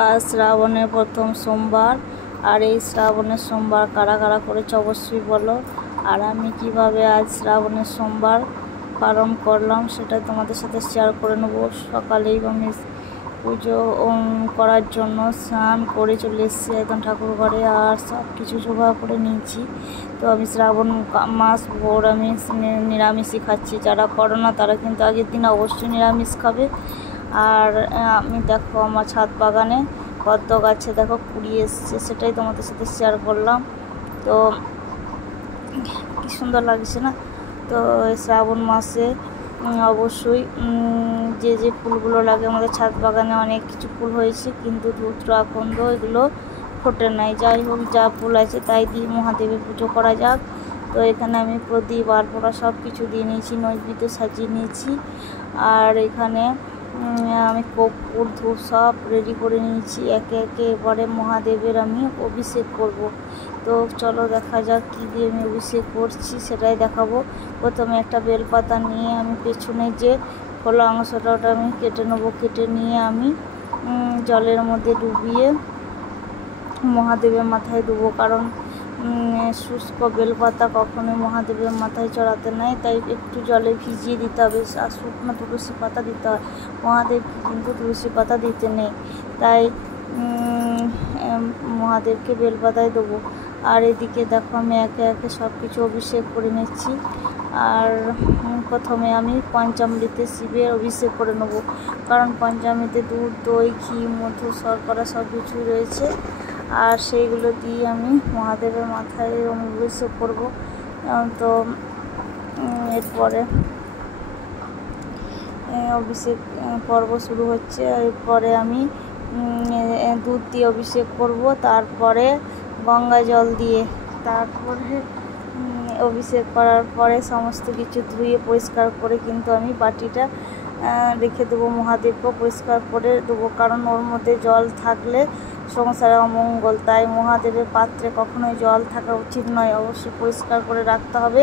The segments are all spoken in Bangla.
আজ শ্রাবণের প্রথম সোমবার। আর এই শ্রাবণের সোমবার কারা কারা করেছে অবশ্যই বলো। আর আমি কিভাবে আজ শ্রাবণের সোমবার পালন করলাম সেটা তোমাদের সাথে শেয়ার করে নেব। সকালেই আমি পুজো করার জন্য স্নান করে চলে এসেছি একদম ঠাকুর ঘরে, আর সব কিছু জোগাড় করে নিয়েছি। তো আমি শ্রাবণ মাস ভোর আমি নিরামিষই খাচ্ছি। যারা করো না তারা কিন্তু আগের দিন অবশ্যই নিরামিষ খাবে। আর আমি দেখো আমার ছাদ বাগানে পদ্ম গাছে দেখো কুড়ি এসছে, সেটাই তোমাদের সাথে শেয়ার করলাম। তো কি সুন্দর লাগছে না? তো শ্রাবণ মাসে অবশ্যই যে ফুলগুলো লাগে, আমাদের ছাদ বাগানে অনেক কিছু ফুল হয়েছে, কিন্তু ধূত্র আকন্দ এগুলো ফোটে নাই। যাই হোক, যা ফুল আছে তাই দিয়ে মহাদেবের পুজো করা যাক। তো এখানে আমি প্রদীপ আলপনা সব কিছু দিয়ে নিয়েছি, নৈবেদ্য সাজিয়ে নিয়েছি। আর এখানে আমি কর্পূর ধূপ সব রেডি করে নিয়েছি। একে একে এবারে মহাদেবের আমি অভিষেক করব। তো চলো দেখা যাক কী দিয়ে আমি অভিষেক করছি, সেটাই দেখাবো। প্রথমে একটা বেলপাতা নিয়ে আমি পেছনে যে খোলা অংশটা ওটা আমি কেটে নেবো। কেটে নিয়ে আমি জলের মধ্যে ডুবিয়ে মহাদেবের মাথায় দেবো, কারণ শুষ্ক বেলপাতা কখনোই মহাদেবের মাথায় চড়াতে নাই, তাই একটু জলে ভিজিয়ে দিতে হবে। আর শুকনো তুলসী পাতা দিতে হয়, মহাদেব কিন্তু তুলসী পাতা দিতে নেই, তাই মহাদেবকে বেলপাতায় দেবো। আর এদিকে দেখো আমি একে একে সব কিছু অভিষেক করে নিচ্ছি। আর প্রথমে আমি পঞ্চামৃতে শিবের অভিষেক করে নেবো, কারণ পঞ্চামৃতে দুধ, দই, ঘি, মধু, শর্করা সব কিছুই রয়েছে। আর সেইগুলো দিয়ে আমি মহাদেবের মাথায় অভিষেক করবো। তো এরপরে অভিষেক পর্ব শুরু হচ্ছে। এরপরে আমি দুধ দিয়ে অভিষেক করব, তারপরে গঙ্গা জল দিয়ে, তারপরে অভিষেক করার পরে সমস্ত কিছু ধুয়ে পরিষ্কার করে কিন্তু আমি বাটিটা রেখে দেবো। মহাদেবকে পরিষ্কার করে দেবো, কারণ ওর মধ্যে জল থাকলে সংসারে অমঙ্গল, তাই মহাদেবের পাত্রে কখনোই জল থাকা উচিত নয়, অবশ্যই পরিষ্কার করে রাখতে হবে।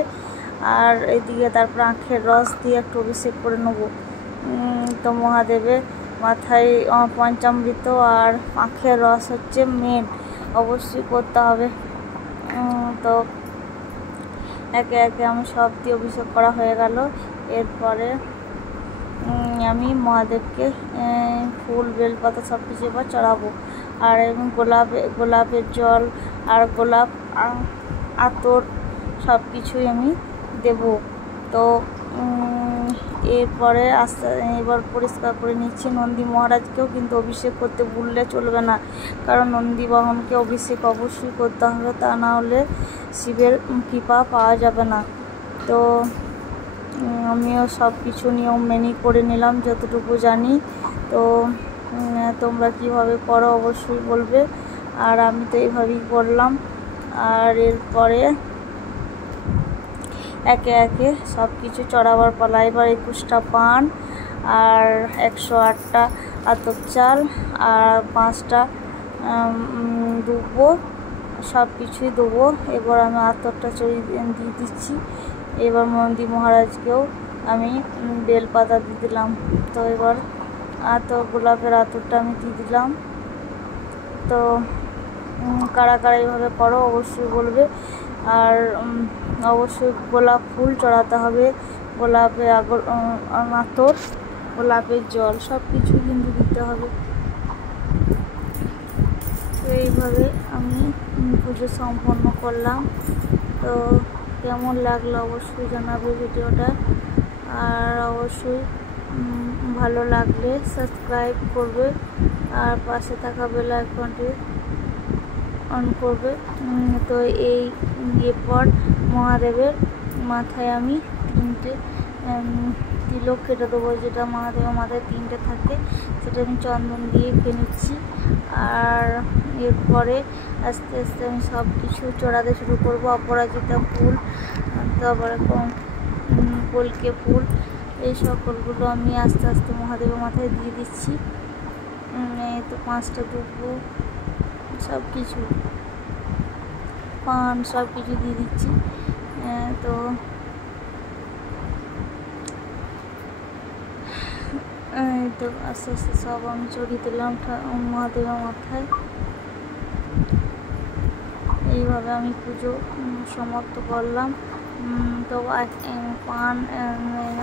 আর এদিকে তারপর আখের রস দিয়ে একটু অভিষেক করে নেবো। তো মহাদেবের মাথায় পঞ্চামৃত আর আখের রস হচ্ছে মেন, অবশ্যই করতে হবে। তো একে একে আমি সব দিয়ে অভিষেক করা হয়ে গেল। এরপরে আমি মহাদেবকে ফুল বেলপাতা সব কিছু এবার চড়াবো। আর এবং গোলাপের জল আর গোলাপ আতর সব কিছুই আমি দেব। তো এরপরে এবার পরিষ্কার করে নিচ্ছি। নন্দী মহারাজকেও কিন্তু অভিষেক করতে ভুললে চলবে না, কারণ নন্দী বাহনকে অভিষেক অবশ্যই করতে হবে, তা না হলে শিবের কৃপা পাওয়া যাবে না। তো আমিও সব কিছু নিয়ম মেনে করে নিলাম যতটুকু জানি। তো তোমরা কীভাবে করো অবশ্যই বলবে। আর আমি তো এইভাবেই করলাম। আর এরপরে একে একে সব কিছু চড়াবার পালা। এবার 21টা পান আর 108টা আতপ চাল আর 5টা দুব্বো সব কিছুই দেবো। এবার আমি আতরটা চড়িয়ে দিয়ে দিচ্ছি। এবার নন্দী মহারাজকেও আমি বেলপাতা দিয়ে দিলাম। তো এবার গোলাপের আতরটা আমি দিয়ে দিলাম। তো কারা কারা এইভাবে করো অবশ্যই বলবে। আর অবশ্যই গোলাপ ফুল চড়াতে হবে, গোলাপের আতর, গোলাপের জল সব কিছু কিন্তু দিতে হবে। তো এইভাবে আমি পুজো সম্পন্ন করলাম। তো কেমন লাগলো অবশ্যই জানাবে ভিডিওটা। আর অবশ্যই ভালো লাগলে সাবস্ক্রাইব করবে, আর পাশে থাকা বেল আইকনটি অন করবে। তো এই এরপর মহাদেবের মাথায় আমি 3টে তিলক কেটে দেবো, যেটা মহাদেবের মাথায় 3টে থাকে, সেটা আমি চন্দন দিয়ে এঁকে নিচ্ছি। আর এরপরে আস্তে আস্তে আমি সব কিছু চড়াতে শুরু করবো। অপরাজিতা ফুল, তারপরে কলকে ফুল, এই সকলগুলো আমি আস্তে আস্তে মহাদেবের মাথায় দিয়ে দিচ্ছি। তো 5টা দুব্বো সব কিছু, পান সব কিছু দিয়ে দিচ্ছি। তো এই তো আস্তে আস্তে সব আমি চড়িয়ে দিলাম মহাদেবের মাথায়। এইভাবে আমি পুজো সমাপ্ত করলাম। তো পান,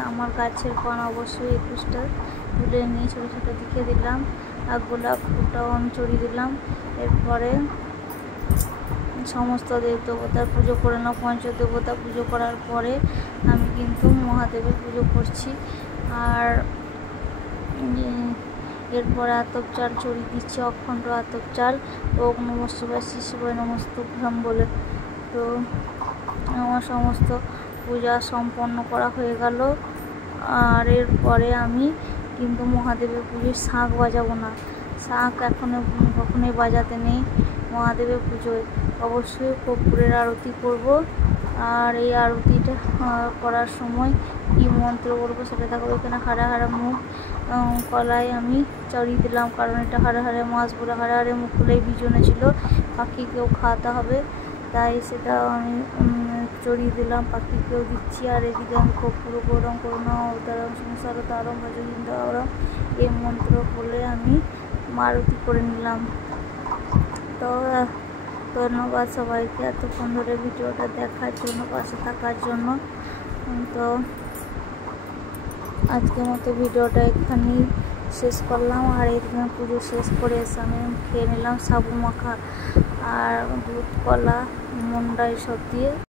আমার গাছের পান অবশ্যই 21টা তুলে নিয়ে ছোটো ছোটো দিকে দিলাম, আর গোলাপ ফুলটাও আমি চড়িয়ে দিলাম। এরপরে সমস্ত দেব দেবতার পুজো করে নাও। পঞ্চদেবতা পুজো করার পরে আমি কিন্তু মহাদেবের পুজো করছি। আর এরপরে আতপ চাল চড়িয়ে দিচ্ছি, অখণ্ড আতপ চাল। ওম নমঃ শিবায় শ্রী শিবায় নমস্তুভ্যং বলে। তো আমার সমস্ত পূজা সম্পন্ন করা হয়ে গেল। আর এরপরে আমি কিন্তু মহাদেবের পুজোয় শাঁখ বাজাবো না, শাঁখ কখনোই বাজাতে নেই মহাদেবের পুজোয়। অবশ্যই কর্পূরের আরতি করব। আর এই আরতিটা করার সময় কি মন্ত্র বলবো সেটা দেখো। এখানে হারা হারা মুখ কলায় আমি চড়িয়ে দিলাম, কারণ এটা হারা হারে মাছ বলে হারা হারে মুখ কলাই বিজনে ছিল, পাখিকেও খাওয়াতে হবে, তাই সেটা আমি চড়িয়ে দিলাম, পাখিকেও দিচ্ছি। আর এদিকে আমি কর্পূর গৌরং করুণা অবতারং সংসার তারম ভজগোবিন্দম এই মন্ত্র বলে আমি আরতি করে নিলাম। তো ধন্যবাদ সবাইকে এতক্ষণ ধরে ভিডিওটা দেখার জন্য, পাশে থাকার জন্য। তো আজকের মতো ভিডিওটা এখানেই শেষ করলাম। আর এদিকে পুজো শেষ করে এসে আমি খেয়ে নিলাম সাবু মাখা আর দুধ, কলা, মন্ডা এসব দিয়ে।